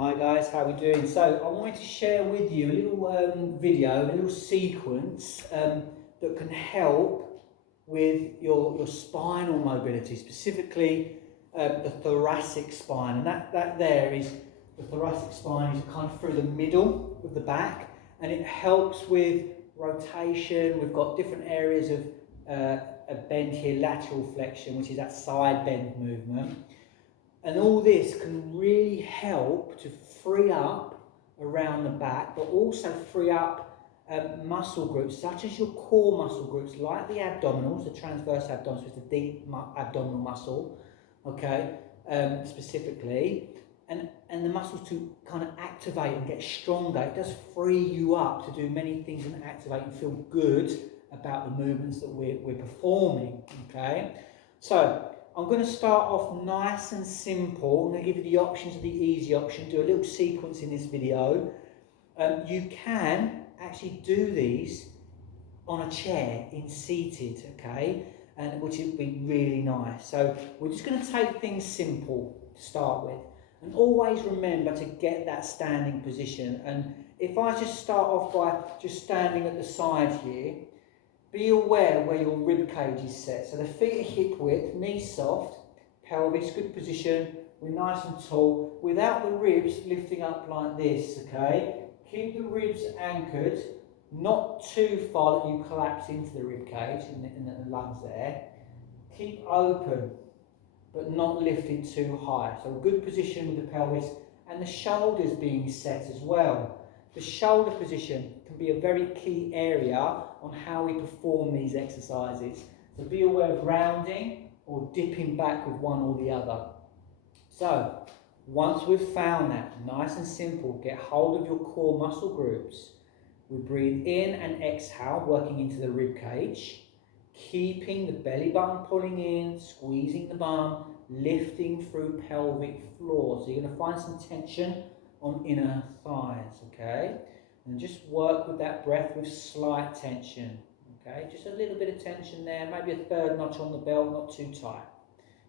Hi guys, how are we doing? So I wanted to share with you a little video, a little sequence that can help with your spinal mobility, specifically the thoracic spine. And that there is, the thoracic spine is kind of through the middle of the back, and it helps with rotation. We've got different areas of a bend here, lateral flexion, which is that side bend movement. And all this can really help to free up around the back, but also free up muscle groups, such as your core muscle groups, like the abdominals, the transverse abdominals, which is the deep abdominal muscle, okay, specifically, and the muscles to kind of activate and get stronger. It does free you up to do many things and activate and feel good about the movements that we're performing, okay? So I'm going to start off nice and simple. I'm going to give you the options of the easy option, do a little sequence in this video. You can actually do these on a chair, in seated, okay, and which would be really nice. So we're just going to take things simple to start with, and always remember to get that standing position. And if I just start off by just standing at the side here, be aware where your rib cage is set. So the feet are hip width, knees soft, pelvis, good position. We're nice and tall, without the ribs lifting up like this, okay? Keep the ribs anchored, not too far that you collapse into the rib cage and the lungs there. Keep open, but not lifted too high. So a good position with the pelvis, and the shoulders being set as well. The shoulder position can be a very key area on how we perform these exercises. So be aware of rounding or dipping back with one or the other. So once we've found that, nice and simple, get hold of your core muscle groups. We breathe in and exhale, working into the rib cage, keeping the belly button pulling in, squeezing the bum, lifting through pelvic floor. So you're going to find some tension on inner thighs, okay? And just work with that breath with slight tension, okay? Just a little bit of tension there, maybe a third notch on the belt, not too tight.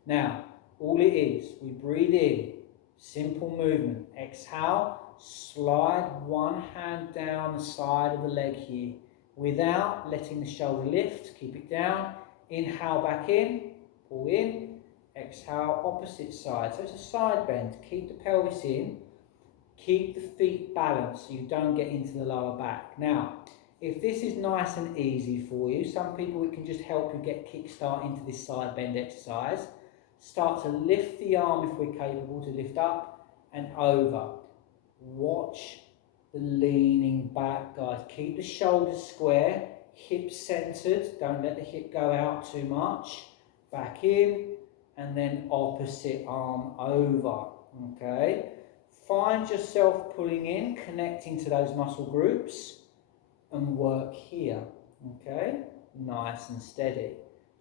Now, all it is, we breathe in, simple movement. Exhale, slide one hand down the side of the leg here, without letting the shoulder lift, keep it down. Inhale back in, pull in, exhale, opposite side. So it's a side bend, keep the pelvis in, keep the feet balanced so you don't get into the lower back. Now, if this is nice and easy for you, some people, it can just help you get kickstart into this side bend exercise. Start to lift the arm if we're capable to lift up and over. Watch the leaning back, guys. Keep the shoulders square, hips centered. Don't let the hip go out too much. Back in, and then opposite arm over, okay? Find yourself pulling in, connecting to those muscle groups, and work here, okay? Nice and steady.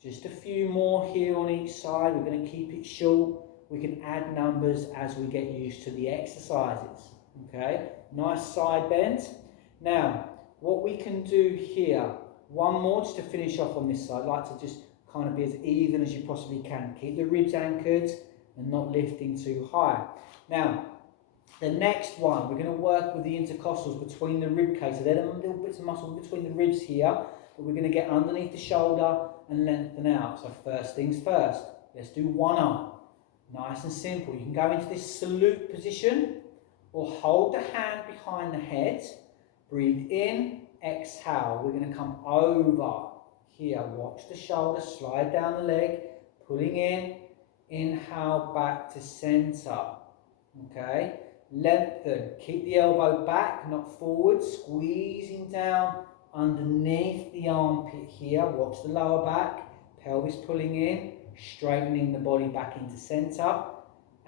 Just a few more here on each side. We're going to keep it short. We can add numbers as we get used to the exercises, okay? Nice side bend. Now, what we can do here, one more just to finish off on this side. I'd like to just kind of be as even as you possibly can. Keep the ribs anchored and not lifting too high. Now, the next one, we're going to work with the intercostals between the rib cage. So there are little bits of muscle between the ribs here, but we're going to get underneath the shoulder and lengthen out. So first things first, let's do one arm. Nice and simple. You can go into this salute position or hold the hand behind the head. Breathe in, exhale. We're going to come over here. Watch the shoulder, slide down the leg, pulling in, inhale back to center. Okay? Lengthen, keep the elbow back, not forward, squeezing down underneath the armpit here. Watch the lower back, pelvis pulling in, straightening the body back into center,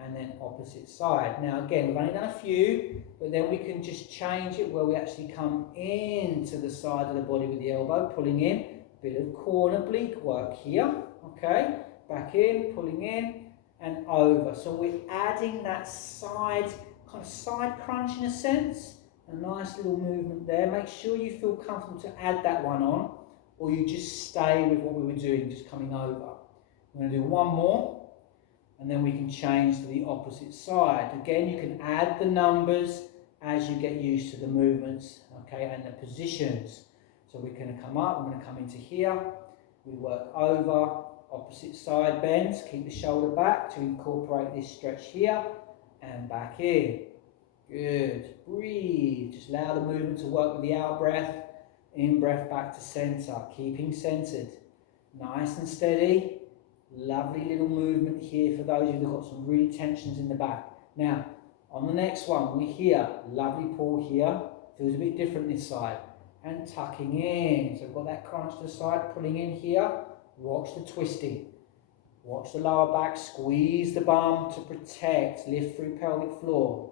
and then opposite side. Now again, we've only done a few, but then we can just change it where we actually come into the side of the body with the elbow, pulling in, bit of core and oblique work here, okay? Back in, pulling in, and over. So we're adding that side, kind of side crunch in a sense, a nice little movement there. Make sure you feel comfortable to add that one on, or you just stay with what we were doing, just coming over. We're going to do one more, and then we can change to the opposite side. Again, you can add the numbers as you get used to the movements, okay, and the positions. So we're going to come up, we're going to come into here, we work over, opposite side bends, keep the shoulder back to incorporate this stretch here, and back in. Good. Breathe. Just allow the movement to work with the out breath, in breath back to centre, keeping centred. Nice and steady. Lovely little movement here for those of you that have got some really tensions in the back. Now, on the next one, we're here. Lovely pull here. Feels a bit different this side. And tucking in. So we've got that crunch to the side, pulling in here. Watch the twisting. Watch the lower back. Squeeze the bum to protect. Lift through pelvic floor.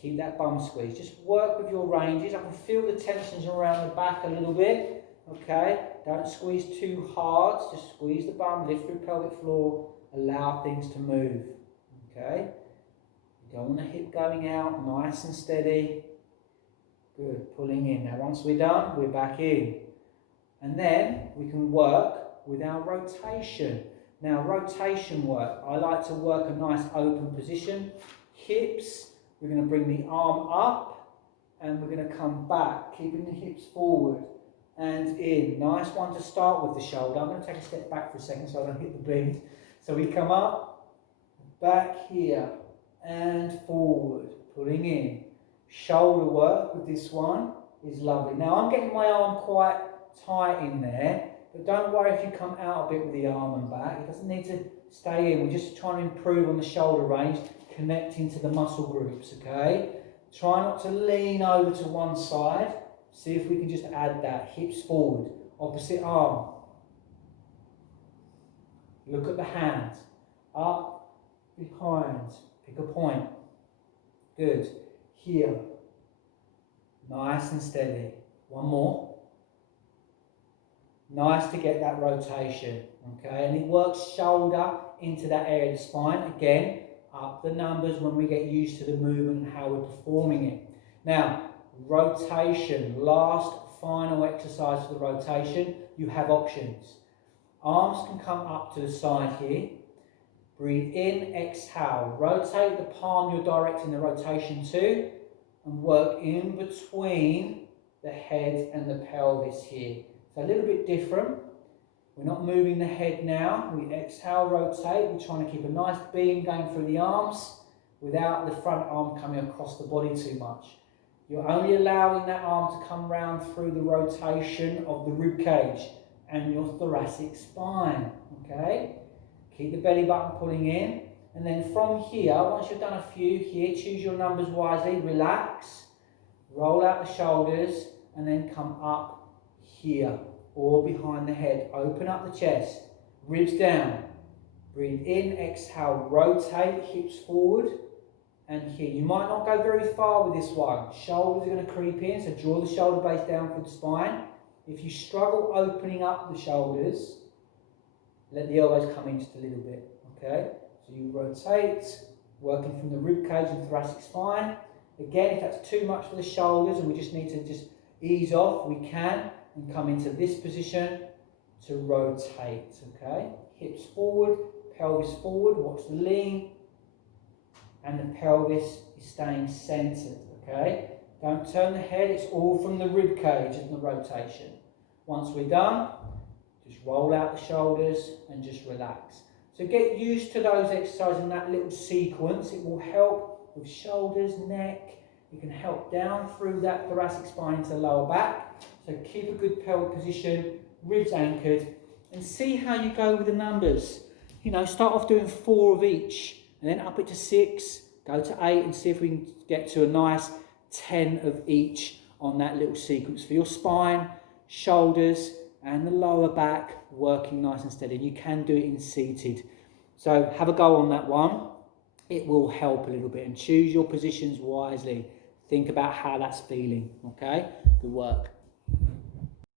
Keep that bum squeeze. Just work with your ranges. I can feel the tensions around the back a little bit. Okay, don't squeeze too hard. Just squeeze the bum, lift through pelvic floor, allow things to move. Okay, you don't want the hip going out, nice and steady. Good, pulling in. Now once we're done, we're back in. And then we can work with our rotation. Now rotation work, I like to work a nice open position. Hips, we're going to bring the arm up and we're going to come back, keeping the hips forward. And in. Nice one to start with the shoulder. I'm going to take a step back for a second so I don't hit the beam. So we come up, back here, and forward, pulling in. Shoulder work with this one is lovely. Now I'm getting my arm quite tight in there, but don't worry if you come out a bit with the arm and back. It doesn't need to stay in. We're just trying to improve on the shoulder range, connecting to the muscle groups, okay? Try not to lean over to one side. See if we can just add that. Hips forward, opposite arm. Look at the hands. Up, behind. Pick a point. Good. Here. Nice and steady. One more. Nice to get that rotation. Okay, and it works shoulder into that area of the spine. Again, up the numbers when we get used to the movement and how we're performing it. Now, rotation, last final exercise for the rotation, you have options. Arms can come up to the side here. Breathe in, exhale. Rotate the palm you're directing the rotation to and work in between the head and the pelvis here. It's a little bit different. We're not moving the head now. We exhale, rotate. We're trying to keep a nice beam going through the arms without the front arm coming across the body too much. You're only allowing that arm to come round through the rotation of the rib cage and your thoracic spine, okay? Keep the belly button pulling in, and then from here, once you've done a few here, choose your numbers wisely, relax, roll out the shoulders, and then come up here, or behind the head. Open up the chest, ribs down, breathe in, exhale, rotate, hips forward, and here. You might not go very far with this one. Shoulders are going to creep in, so draw the shoulder base down for the spine. If you struggle opening up the shoulders, let the elbows come in just a little bit, okay? So you rotate, working from the rib cage and thoracic spine. Again, if that's too much for the shoulders and we just need to just ease off, we can, and come into this position to rotate, okay? Hips forward, pelvis forward, watch the lean, and the pelvis is staying centered, okay? Don't turn the head, it's all from the rib cage and the rotation. Once we're done, just roll out the shoulders and just relax. So get used to those exercises in that little sequence. It will help with shoulders, neck. It can help down through that thoracic spine to the lower back. So keep a good pelvic position, ribs anchored, and see how you go with the numbers. You know, start off doing 4 of each, and then up it to 6, go to 8, and see if we can get to a nice 10 of each on that little sequence for your spine, shoulders, and the lower back working nice and steady. You can do it in seated. So have a go on that one. It will help a little bit, and choose your positions wisely. Think about how that's feeling, okay? Good work.